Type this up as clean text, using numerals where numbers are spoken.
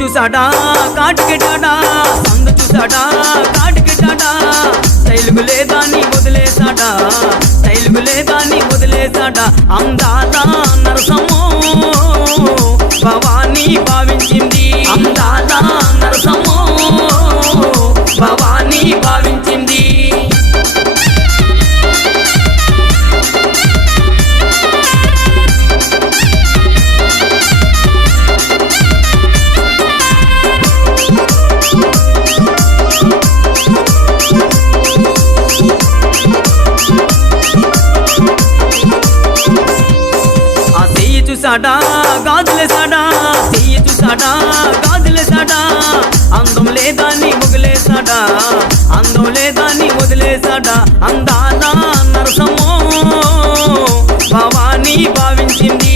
చూసాడా కాటికెట్టాడా సందు చూసాడా కాటికెట్టాడా స్టైలుకు లేదాన్ని వదిలేసాడా స్టైలుకు లేదాన్ని వదిలేసాడా అందాల నరసమ్మో భవానీ భావించింది అందాల నరసమ్మో భవానీ భావించింది చూసాడా గాజులేసాడా చెయ్యి చూసాడా గాజులేసాడా అందం లేదాన్ని వదిలేసాడా అందం లేదాన్ని వదిలేసాడా అందాల నరసమ్మో భవానీ భావించింది